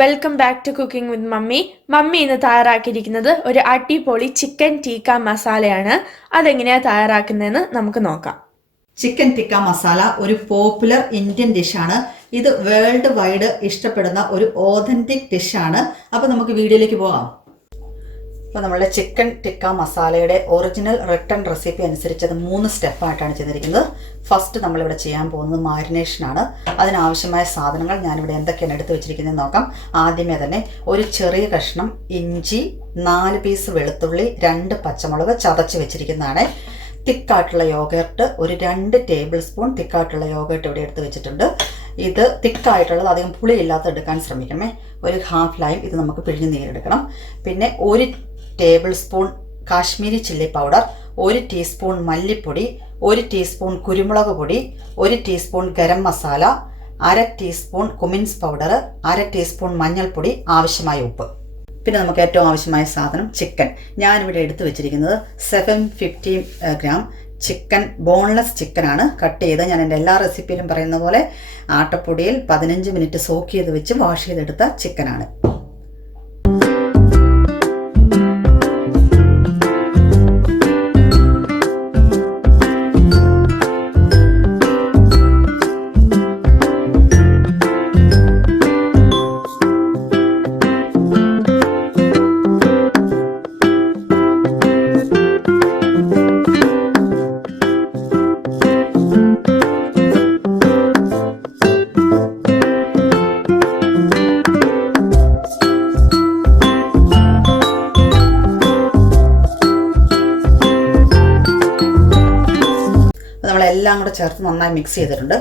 Welcome back to cooking with mummy. Mummy ഇന്ന് തയ്യാറാക്കിയിരിക്കുന്നത് ഒരു അടിപൊളി ചിക്കൻ ടീക്ക മസാലയാണ്. അതെങ്ങനെയാണ് തയ്യാറാക്കുന്നതെന്ന് നമുക്ക് നോക്കാം. ചിക്കൻ ടിക്ക മസാല ഒരു പോപ്പുലർ ഇന്ത്യൻ ഡിഷാണ്. ഇത് വേൾഡ് വൈഡ് ഇഷ്ടപ്പെടുന്ന ഒരു ഓതന്റിക് ഡിഷാണ്. അപ്പോൾ നമുക്ക് വീഡിയോയിലേക്ക് പോകാം. അപ്പോൾ നമ്മളുടെ ചിക്കൻ ടിക്ക മസാലയുടെ ഒറിജിനൽ റിട്ടൺ റെസിപ്പി അനുസരിച്ച് അത് 3 സ്റ്റെപ്പായിട്ടാണ് ചെയ്തിരിക്കുന്നത്. ഫസ്റ്റ് നമ്മളിവിടെ ചെയ്യാൻ പോകുന്നത് മാരിനേഷനാണ്. അതിനാവശ്യമായ സാധനങ്ങൾ ഞാനിവിടെ എന്തൊക്കെയാണ് എടുത്ത് വെച്ചിരിക്കുന്നത് നോക്കാം. ആദ്യമേ തന്നെ ഒരു ചെറിയ കഷ്ണം ഇഞ്ചി, 4 പീസ് വെളുത്തുള്ളി, 2 പച്ചമുളക് ചതച്ച് വെച്ചിരിക്കുന്നതാണ്. തിക്കായിട്ടുള്ള യോഗർട്ട് ഒരു 2 ടേബിൾ സ്പൂൺ തിക്കായിട്ടുള്ള യോഗർട്ട് ഇവിടെ എടുത്ത് വെച്ചിട്ടുണ്ട്. ഇത് തിക്കായിട്ടുള്ളത് അധികം പുളിയില്ലാത്ത എടുക്കാൻ ശ്രമിക്കണമേ. ഒരു ഹാഫ് ലൈം ഇത് നമുക്ക് പിഴിഞ്ഞ് നീരെടുക്കണം. പിന്നെ 1 table spoon Kashmiri chilli powder, 1 teaspoon മല്ലിപ്പൊടി, 1 ടീസ്പൂൺ കുരുമുളക് പൊടി, 1 teaspoon garam masala, 1/2 teaspoon Cummins powder, 1/2 teaspoon മഞ്ഞൾപ്പൊടി, ആവശ്യമായ ഉപ്പ്. പിന്നെ നമുക്ക് ഏറ്റവും ആവശ്യമായ സാധനം ചിക്കൻ. ഞാനിവിടെ എടുത്തു വെച്ചിരിക്കുന്നത് 750 ഗ്രാം ചിക്കൻ, ബോൺലെസ് ചിക്കനാണ്. കട്ട് ചെയ്ത് ഞാൻ എൻ്റെ എല്ലാ റെസിപ്പിയിലും പറയുന്ന പോലെ ആട്ടപ്പൊടിയിൽ 15 മിനിറ്റ് സോക്ക് ചെയ്ത് വെച്ച് വാഷ് ചെയ്തെടുത്ത ചിക്കനാണ്. നമ്മളെല്ലാം കൂടെ ചേർത്ത് നന്നായി മിക്സ് ചെയ്തിട്ടുണ്ട്.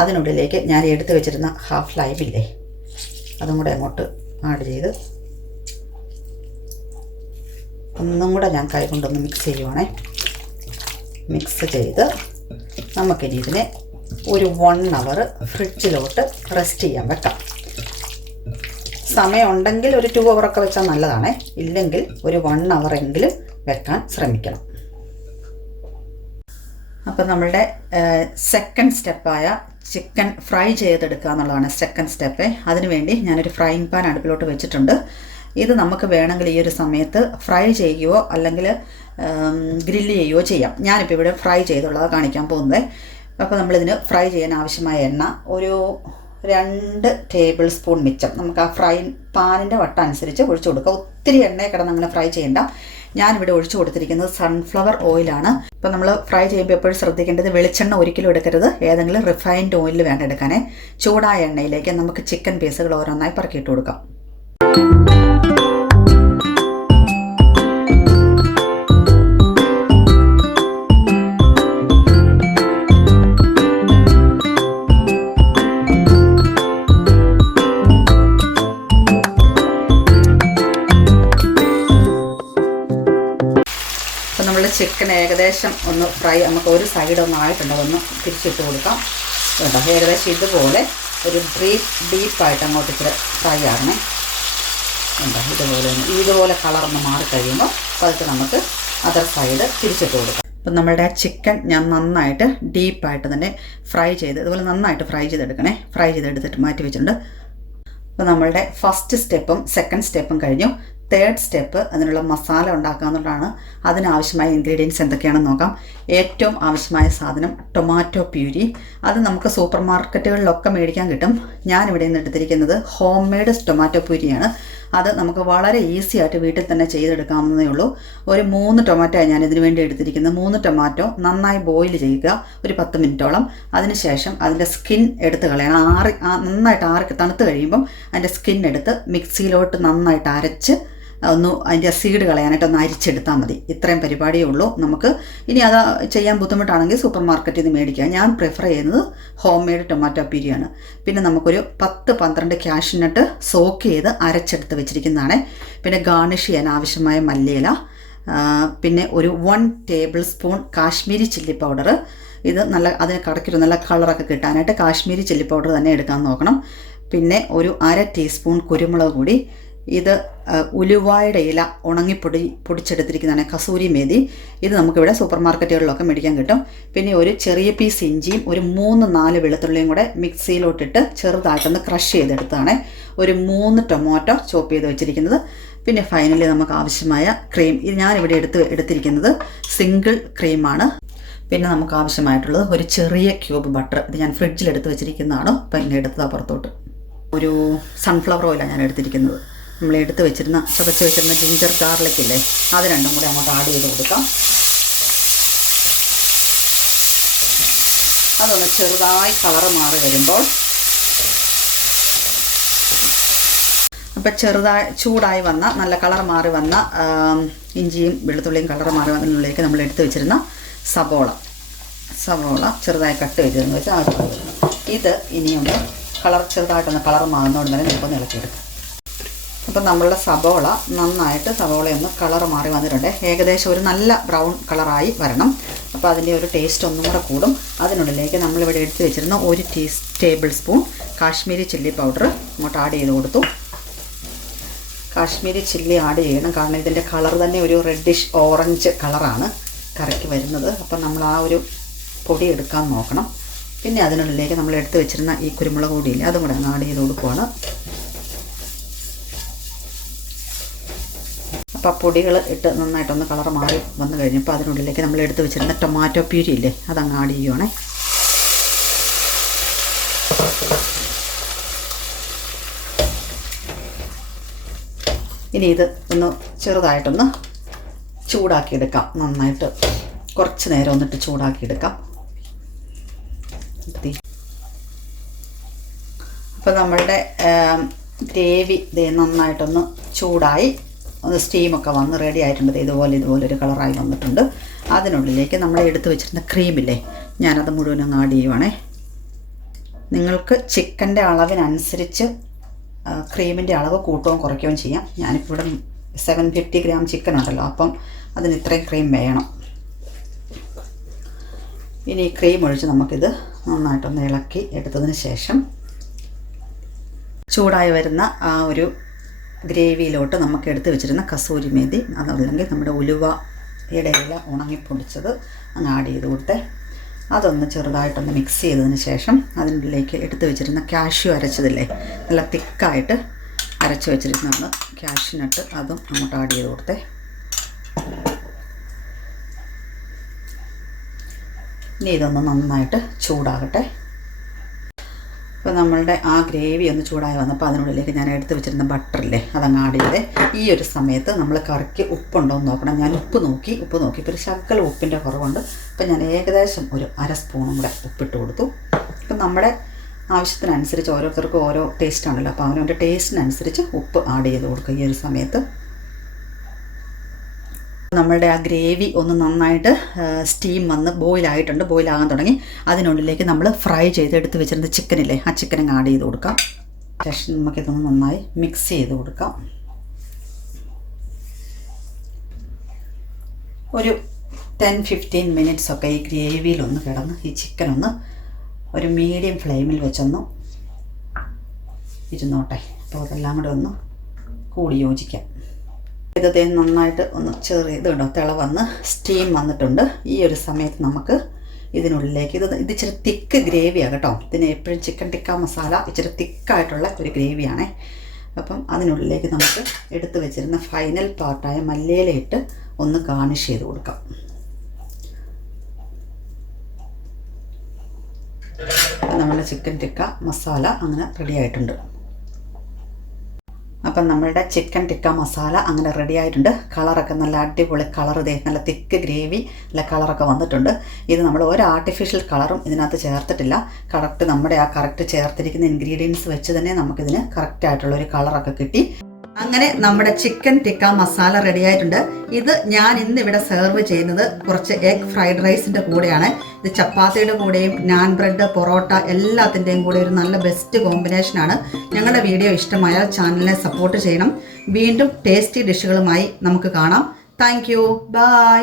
അതിനുള്ളിലേക്ക് ഞാൻ എടുത്ത് വെച്ചിരുന്ന ഹാഫ് ലൈമില്ലേ, അതും കൂടെ അങ്ങോട്ട് ആഡ് ചെയ്ത് ഒന്നും കൂടെ ഞാൻ കൈ കൊണ്ടൊന്ന് മിക്സ് ചെയ്യുവാണേ. മിക്സ് ചെയ്ത് നമുക്കിനി ഇതിനെ ഒരു 1 അവർ ഫ്രിഡ്ജിലോട്ട് റെസ്റ്റ് ചെയ്യാൻ വെക്കാം. സമയം ഉണ്ടെങ്കിൽ ഒരു 2 അവറൊക്കെ വെച്ചാൽ നല്ലതാണേ. ഇല്ലെങ്കിൽ ഒരു 1 അവർ എങ്കിലും വെക്കാൻ ശ്രമിക്കണം. അപ്പോൾ നമ്മളുടെ സെക്കൻഡ് സ്റ്റെപ്പായ ചിക്കൻ ഫ്രൈ ചെയ്തെടുക്കുക എന്നുള്ളതാണ് സെക്കൻഡ് സ്റ്റെപ്പ്. അതിനുവേണ്ടി ഞാനൊരു ഫ്രൈയിങ് പാൻ അടുപ്പിലോട്ട് വെച്ചിട്ടുണ്ട്. ഇത് നമുക്ക് വേണമെങ്കിൽ ഈ ഒരു സമയത്ത് ഫ്രൈ ചെയ്യുകയോ അല്ലെങ്കിൽ ഗ്രില്ല് ചെയ്യുകയോ ചെയ്യാം. ഞാനിപ്പോൾ ഇവിടെ ഫ്രൈ ചെയ്തുള്ളത് കാണിക്കാൻ പോകുന്നത്. അപ്പോൾ നമ്മളിതിന് ഫ്രൈ ചെയ്യാൻ ആവശ്യമായ എണ്ണ ഒരു 2 ടേബിൾ സ്പൂൺ മിച്ചം നമുക്ക് ആ ഫ്രൈ പാനിൻ്റെ വട്ടം അനുസരിച്ച് ഒഴിച്ചു കൊടുക്കുക. ഒത്തിരി എണ്ണയെ കിടന്ന് അങ്ങനെ ഫ്രൈ ചെയ്യേണ്ട. ഞാനിവിടെ ഒഴിച്ചു കൊടുത്തിരിക്കുന്നത് സൺഫ്ലവർ ഓയിലാണ്. ഇപ്പോൾ നമ്മൾ ഫ്രൈ ചെയ്യുമ്പോൾ എപ്പോഴും ശ്രദ്ധിക്കേണ്ടത് വെളിച്ചെണ്ണ ഒരിക്കലും എടുക്കരുത്. ഏതെങ്കിലും റിഫൈൻഡ് ഓയിലിൽ വേണ്ട എടുക്കാനേ. ചൂടായ എണ്ണയിലേക്ക് നമുക്ക് ചിക്കൻ പീസുകൾ ഓരോന്നായി പറക്കിയിട്ട് കൊടുക്കാം. ചിക്കൻ ഏകദേശം ഒന്ന് ഫ്രൈ, നമുക്ക് ഒരു സൈഡ് ഒന്നായിട്ടുണ്ട്, ഒന്ന് തിരിച്ചിട്ട് കൊടുക്കാം. കേട്ടോ, ഏകദേശം ഇതുപോലെ ഒരു ഡീപ്പായിട്ട് അങ്ങോട്ട് ഇച്ചിരി ഫ്രൈ ആകണേ. കേട്ടോ, ഇതുപോലെ കളറൊന്ന് മാറിക്കഴിയുമ്പോൾ പതുക്കെ നമുക്ക് അതർ സൈഡ് തിരിച്ചിട്ട് കൊടുക്കാം. അപ്പം നമ്മളുടെ ചിക്കൻ ഞാൻ നന്നായിട്ട് ഡീപ്പായിട്ട് തന്നെ ഫ്രൈ ചെയ്ത് ഇതുപോലെ നന്നായിട്ട് ഫ്രൈ ചെയ്തെടുക്കണേ. ഫ്രൈ ചെയ്തെടുത്തിട്ട് മാറ്റി വെച്ചിട്ടുണ്ട്. അപ്പോൾ നമ്മളുടെ ഫസ്റ്റ് സ്റ്റെപ്പും സെക്കൻഡ് സ്റ്റെപ്പും കഴിഞ്ഞു. തേർഡ് സ്റ്റെപ്പ് അതിനുള്ള മസാല ഉണ്ടാക്കുക എന്നുള്ളതാണ്. അതിനാവശ്യമായ ഇൻഗ്രീഡിയൻസ് എന്തൊക്കെയാണെന്ന് നോക്കാം. ഏറ്റവും ആവശ്യമായ സാധനം ടൊമാറ്റോ പ്യൂരി. അത് നമുക്ക് സൂപ്പർ മാർക്കറ്റുകളിലൊക്കെ മേടിക്കാൻ കിട്ടും. ഞാനിവിടെ നിന്ന് എടുത്തിരിക്കുന്നത് ഹോം മെയ്ഡ് ടൊമാറ്റോ പ്യൂരിയാണ്. അത് നമുക്ക് വളരെ ഈസി ആയിട്ട് വീട്ടിൽ തന്നെ ചെയ്തെടുക്കാവുന്നതേ ഉള്ളൂ. ഒരു 3 ടൊമാറ്റോയാണ് ഞാൻ ഇതിനു വേണ്ടി എടുത്തിരിക്കുന്നത്. 3 ടൊമാറ്റോ നന്നായി ബോയിൽ ചെയ്യുക ഒരു 10 മിനിറ്റോളം. അതിനുശേഷം അതിൻ്റെ സ്കിൻ എടുത്ത് കളയണം. നന്നായിട്ട് തണുത്ത് കഴിയുമ്പം അതിൻ്റെ സ്കിൻ എടുത്ത് മിക്സിയിലോട്ട് നന്നായിട്ട് അരച്ച് ഒന്ന് അതിൻ്റെ സീഡ് കളയാനായിട്ട് ഒന്ന് അരിച്ചെടുത്താൽ മതി. ഇത്രയും പരിപാടിയേ ഉള്ളൂ. നമുക്ക് ഇനി അത് ചെയ്യാൻ ബുദ്ധിമുട്ടാണെങ്കിൽ സൂപ്പർ മാർക്കറ്റിൽ നിന്ന് മേടിക്കുക. ഞാൻ പ്രിഫർ ചെയ്യുന്നത് ഹോം മെയ്ഡ് ടൊമാറ്റോ പ്യൂരിയാണ്. പിന്നെ നമുക്കൊരു 10-12 കാഷ്യൂനട്ട് സോക്ക് ചെയ്ത് അരച്ചെടുത്ത് വെച്ചിരിക്കുന്നതാണ്. പിന്നെ ഗാർണിഷ് ചെയ്യാൻ ആവശ്യമായ മല്ലിയില, പിന്നെ ഒരു 1 table spoon Kashmiri chilli powder. ഇത് അതിന് കടക്കൊരു നല്ല കളറൊക്കെ കിട്ടാനായിട്ട് കാശ്മീരി ചില്ലി പൗഡർ തന്നെ എടുക്കാൻ നോക്കണം. പിന്നെ ഒരു 1/2 ടീസ്പൂൺ കുരുമുളക് പൊടി, ഇത് ഉലുവായുടെ ഇല പൊടിച്ചെടുത്തിരിക്കുന്നതാണ് കസൂരി മേതി. ഇത് നമുക്കിവിടെ സൂപ്പർ മാർക്കറ്റുകളിലൊക്കെ മേടിക്കാൻ കിട്ടും. പിന്നെ ഒരു ചെറിയ പീസ് ഇഞ്ചിയും ഒരു 3-4 വെളുത്തുള്ളിയും കൂടെ മിക്സിയിലോട്ടിട്ട് ചെറുതായിട്ടൊന്ന് ക്രഷ് ചെയ്തെടുത്താണ്. ഒരു 3 ടൊമാറ്റോ ചോപ്പ് ചെയ്ത് വെച്ചിരിക്കുന്നത്. പിന്നെ ഫൈനലി നമുക്ക് ആവശ്യമായ ക്രീം. ഇത് ഞാനിവിടെ എടുത്തിരിക്കുന്നത് സിംഗിൾ ക്രീമാണ്. പിന്നെ നമുക്ക് ആവശ്യമായിട്ടുള്ളത് ഒരു ചെറിയ ക്യൂബ് ബട്ടർ. ഇത് ഞാൻ ഫ്രിഡ്ജിലെടുത്ത് വെച്ചിരിക്കുന്നതാണ്. അപ്പം ഇങ്ങനെ എടുത്തതാണ് പുറത്തോട്ട്. ഒരു സൺഫ്ലവർ ഓയിലാണ് ഞാൻ എടുത്തിരിക്കുന്നത്. നമ്മൾ ചതച്ച് വെച്ചിരുന്ന ജിഞ്ചർ ഗാർലിക് ഇല്ലേ, അത് രണ്ടും കൂടെ അങ്ങോട്ട് ആഡ് ചെയ്ത് കൊടുക്കാം. അതൊന്ന് ചെറുതായി കളറ് മാറി വരുമ്പോൾ, അപ്പം ചൂടായി വന്ന നല്ല കളർ മാറി വന്ന ഇഞ്ചിയും വെളുത്തുള്ളിയും കളർ മാറി വന്നതിനുള്ളിലേക്ക് നമ്മൾ എടുത്ത് വെച്ചിരുന്ന സവോള ചെറുതായി കട്ട് ചെയ്തെന്ന് വെച്ചാൽ ഇത് ഇനിയൊന്ന് ചെറുതായിട്ടൊന്ന് കളർ മാറുന്നതുകൊണ്ട് തന്നെ നമുക്കൊന്ന് ഇളക്കിയെടുക്കാം. അപ്പം നമ്മളുടെ സവോളയൊന്ന് കളർ മാറി വന്നിട്ടുണ്ട്. ഏകദേശം ഒരു നല്ല ബ്രൗൺ കളറായി വരണം. അപ്പോൾ അതിൻ്റെ ഒരു ടേസ്റ്റ് ഒന്നും കൂടെ കൂടും. അതിനുള്ളിലേക്ക് നമ്മളിവിടെ എടുത്ത് വെച്ചിരുന്ന 1 table spoon Kashmiri chilli powder അങ്ങോട്ട് ആഡ് ചെയ്ത് കൊടുത്തു. കാശ്മീരി ചില്ലി ആഡ് ചെയ്യണം, കാരണം ഇതിൻ്റെ കളർ തന്നെ ഒരു റെഡിഷ് ഓറഞ്ച് കളറാണ് കറിക്ക് വരുന്നത്. അപ്പം നമ്മൾ ആ ഒരു പൊടി എടുക്കാൻ നോക്കണം. പിന്നെ അതിനുള്ളിലേക്ക് നമ്മൾ എടുത്ത് വെച്ചിരുന്ന ഈ കുരുമുളക് പൊടിയില്ലേ, അതും കൂടെ ആഡ് ചെയ്ത് കൊടുക്കുവാണ്. അപ്പോൾ ആ പൊടികൾ ഇട്ട് നന്നായിട്ടൊന്ന് കളർ മാറി വന്നു കഴിഞ്ഞപ്പോൾ അതിനുള്ളിലേക്ക് നമ്മൾ എടുത്ത് വെച്ചിരുന്ന ടൊമാറ്റോ പ്യൂരി ഇല്ലേ, അതങ്ങ് ആഡ് ചെയ്യുവാണേ. ഇനി ഇത് ഒന്ന് ചെറുതായിട്ടൊന്ന് ചൂടാക്കിയെടുക്കാം. നന്നായിട്ട് കുറച്ച് നേരം ഒന്നിട്ട് ചൂടാക്കിയെടുക്കാം. അപ്പോൾ നമ്മളുടെ ഗ്രേവി നന്നായിട്ടൊന്ന് ചൂടായി ഒന്ന് സ്റ്റീമൊക്കെ വന്ന് റെഡി ആയിട്ടുണ്ട്. ഇതുപോലെ ഒരു കളറായി വന്നിട്ടുണ്ട്. അതിനുള്ളിലേക്ക് നമ്മൾ എടുത്ത് വെച്ചിരുന്ന ക്രീമില്ലേ, ഞാനത് മുഴുവനും ആഡ് ചെയ്യുവാണേ. നിങ്ങൾക്ക് ചിക്കൻ്റെ അളവിനനുസരിച്ച് ക്രീമിൻ്റെ അളവ് കൂട്ടുകയും കുറയ്ക്കുകയും ചെയ്യാം. ഞാനിപ്പോൾ ഇവിടെ 750 ഗ്രാം ചിക്കൻ ഉണ്ടല്ലോ, അപ്പം അതിന് ഇത്രയും ക്രീം വേണം. ഇനി ക്രീം ഒഴിച്ച് നമുക്കിത് നന്നായിട്ടൊന്ന് ഇളക്കി എടുത്തതിന് ശേഷം ചൂടായി വരുന്ന ആ ഒരു ഗ്രേവിയിലോട്ട് നമുക്ക് എടുത്ത് വെച്ചിരുന്ന കസൂരി മേതി, അതല്ലെങ്കിൽ നമ്മുടെ ഉലുവയുടെ ഇല ഉണങ്ങിപ്പൊടിച്ചത് അങ്ങ് ആഡ് ചെയ്ത് കൊടുത്തേ. അതൊന്ന് ചെറുതായിട്ടൊന്ന് മിക്സ് ചെയ്തതിന് ശേഷം അതിനുള്ളിലേക്ക് എടുത്ത് വെച്ചിരുന്ന കാഷ്യൂ അരച്ചതില്ലേ, നല്ല തിക്കായിട്ട് അരച്ച് വെച്ചിരുന്നതാണ് കാഷ്യൂനട്ട്, അതും അങ്ങോട്ട് ആഡ് ചെയ്ത് കൊടുത്തേ. ഇനി ഇതൊന്ന് നന്നായിട്ട് ചൂടാകട്ടെ. അപ്പോൾ നമ്മളുടെ ആ ഗ്രേവി ഒന്ന് ചൂടായി വന്നപ്പോൾ അതിനുള്ളിലേക്ക് ഞാൻ എടുത്ത് വെച്ചിരുന്ന ബട്ടറില്ലേ, അതങ്ങ് ആഡ് ചെയ്തേ. ഈ ഒരു സമയത്ത് നമ്മൾ കറിക്ക് ഉപ്പുണ്ടോ എന്ന് നോക്കണം. ഞാൻ ഉപ്പ് നോക്കി ഇപ്പോൾ ഒരു ശകലം ഉപ്പിൻ്റെ കുറവുണ്ട്. അപ്പം ഞാൻ ഏകദേശം ഒരു 1/2 സ്പൂണും കൂടെ ഉപ്പിട്ട് കൊടുത്തു. അപ്പം നമ്മുടെ ആവശ്യത്തിനനുസരിച്ച് ഓരോരുത്തർക്കും ഓരോ ടേസ്റ്റാണല്ലോ, അപ്പോൾ അവനവൻ്റെ ടേസ്റ്റിനനുസരിച്ച് ഉപ്പ് ആഡ് ചെയ്ത് കൊടുക്കുക ഈ ഒരു സമയത്ത്. നമ്മളുടെ ആ ഗ്രേവി ഒന്ന് നന്നായിട്ട് സ്റ്റീം വന്ന് ബോയിലാകാൻ തുടങ്ങി. അതിനുള്ളിലേക്ക് നമ്മൾ ഫ്രൈ ചെയ്ത് എടുത്ത് വെച്ചിരുന്ന ചിക്കനില്ലേ, ആ ചിക്കൻ ആഡ് ചെയ്ത് കൊടുക്കാം. ശേഷം നമുക്കിതൊന്ന് നന്നായി മിക്സ് ചെയ്ത് കൊടുക്കാം. ഒരു 10-15 മിനിറ്റ്സ് ഒക്കെ ഈ ഗ്രേവിയിലൊന്ന് കിടന്ന് ഈ ചിക്കനൊന്ന് ഒരു മീഡിയം ഫ്ലെയിമിൽ വെച്ചൊന്ന് ഇരുന്നോട്ടെ. അപ്പോൾ അതെല്ലാം കൂടെ ഒന്ന് കൂടി യോജിക്കാം. ഇത് നന്നായിട്ട് ഒന്ന് ഇത് കണ്ടോ, തിള വന്ന് സ്റ്റീം വന്നിട്ടുണ്ട്. ഈ ഒരു സമയത്ത് നമുക്ക് ഇതിനുള്ളിലേക്ക് ഇത് ഇച്ചിരി തിക്ക് ഗ്രേവിയാണ് കേട്ടോ. ഇതിന് എപ്പോഴും ചിക്കൻ ടിക്ക മസാല ഇച്ചിരി തിക്കായിട്ടുള്ള ഒരു ഗ്രേവിയാണേ. അപ്പം അതിനുള്ളിലേക്ക് നമുക്ക് എടുത്ത് വെച്ചിരുന്ന ഫൈനൽ പാർട്ടായ മല്ലിയില ഇട്ട് ഒന്ന് ഗാർണിഷ് ചെയ്ത് കൊടുക്കാം. നമ്മുടെ ചിക്കൻ ടിക്ക മസാല അങ്ങനെ റെഡി ആയിട്ടുണ്ട്. അപ്പം നമ്മളുടെ ചിക്കൻ ടിക്ക മസാല അങ്ങനെ റെഡി ആയിട്ടുണ്ട്. കളറൊക്കെ നല്ല അടിപൊളി കളർ, നല്ല തിക്ക് ഗ്രേവി, നല്ല കളറൊക്കെ വന്നിട്ടുണ്ട്. ഇത് നമ്മൾ ഒരു ആർട്ടിഫിഷ്യൽ കളറും ഇതിനകത്ത് ചേർത്തിട്ടില്ല. നമ്മുടെ ആ കറക്റ്റ് ചേർത്തിരിക്കുന്ന ഇൻഗ്രീഡിയൻസ് വെച്ച് തന്നെ നമുക്കിതിന് കറക്റ്റായിട്ടുള്ളൊരു കളറൊക്കെ കിട്ടി. അങ്ങനെ നമ്മുടെ ചിക്കൻ ടിക്ക മസാല റെഡി ആയിട്ടുണ്ട്. ഇത് ഞാൻ ഇന്ന് ഇവിടെ സെർവ് ചെയ്യുന്നത് കുറച്ച് എഗ് ഫ്രൈഡ് റൈസിൻ്റെ കൂടെയാണ്. ഇത് ചപ്പാത്തിയുടെ കൂടെയും നാൻ ബ്രെഡ്, പൊറോട്ട എല്ലാത്തിൻ്റെയും കൂടെ ഒരു നല്ല ബെസ്റ്റ് കോമ്പിനേഷനാണ്. ഞങ്ങളുടെ വീഡിയോ ഇഷ്ടമായാൽ ചാനലിനെ സപ്പോർട്ട് ചെയ്യണം. വീണ്ടും ടേസ്റ്റി ഡിഷുകളുമായി നമുക്ക് കാണാം. Thank you. ബൈ.